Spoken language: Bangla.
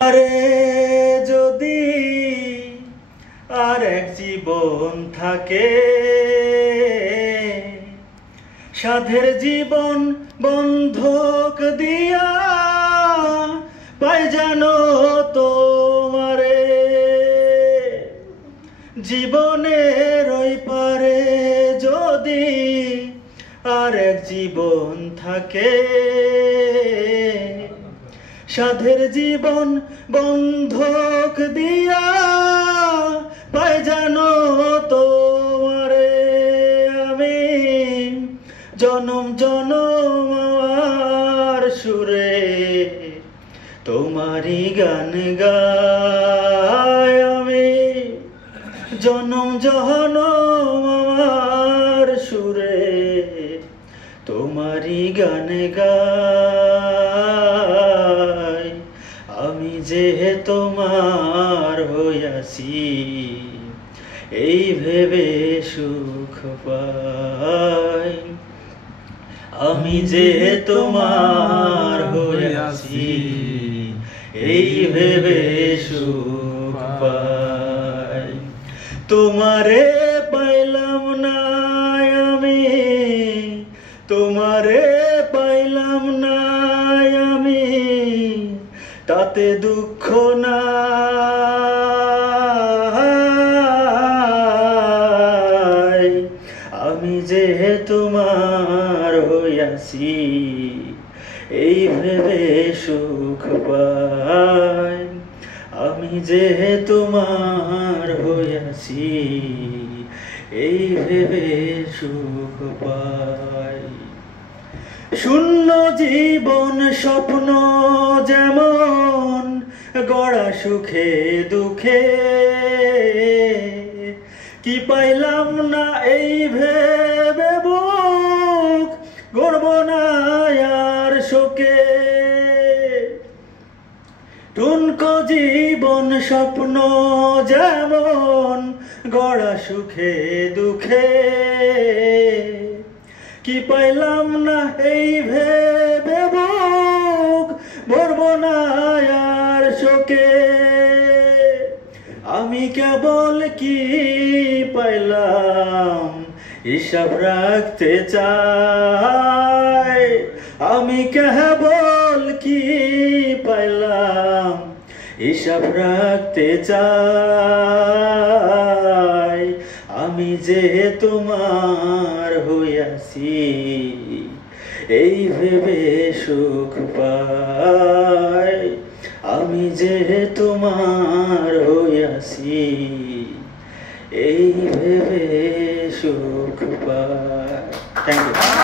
আরে যদি আর এক জীবন থাকে, সাধের জীবন বন্ধক দিয়া পাই জানো তোমারে, জীবনের ওই পারে যদি আর এক জীবন থাকে, সাধের জীবন বন্ধক দিয়া পাই জানো তোমারে, আমি জনম জনম আমার সুরে তোমারই গান গাই, আমি জনম জনম আমার সুরে তোমারই গান গাই, আমি যে তোমার হইয়াছি এই ভেবে সুখ পাই, আমি যে তোমার হইয়াছি এই ভেবে সুখ পাই, তোমারে পাইলাম না আমি, তোমারে পাইলাম না আমি, তাতে দুঃখ নাই, আমি যে তোমার হইয়াছি এই ভেবে সুখ পাই, আমি যে তোমার হইয়াছি এই ভেবে সুখ পাই। শূন্য জীবন স্বপ্ন যেমন গড়া সুখে দুঃখে, কি পাইলাম না এই ভেবে বুক গড়ব না আর শোকে, টুনকো জীবন স্বপ্ন যেমন গড়া সুখে দুঃখে, কি পাইলাম না এই ভেবে বুক ভরব না আর শোকে, আমি কেবল কি পাইলাম হিসাব রাখতে চাই, আমি কেবল কি পাইলাম হিসাব রাখতে চাই, আমি যে তোমার হইয়াছি এই ভেবে সুখ পাই, আমি যে তোমার হইয়াছি এই ভেবে সুখ পাই। Thank you.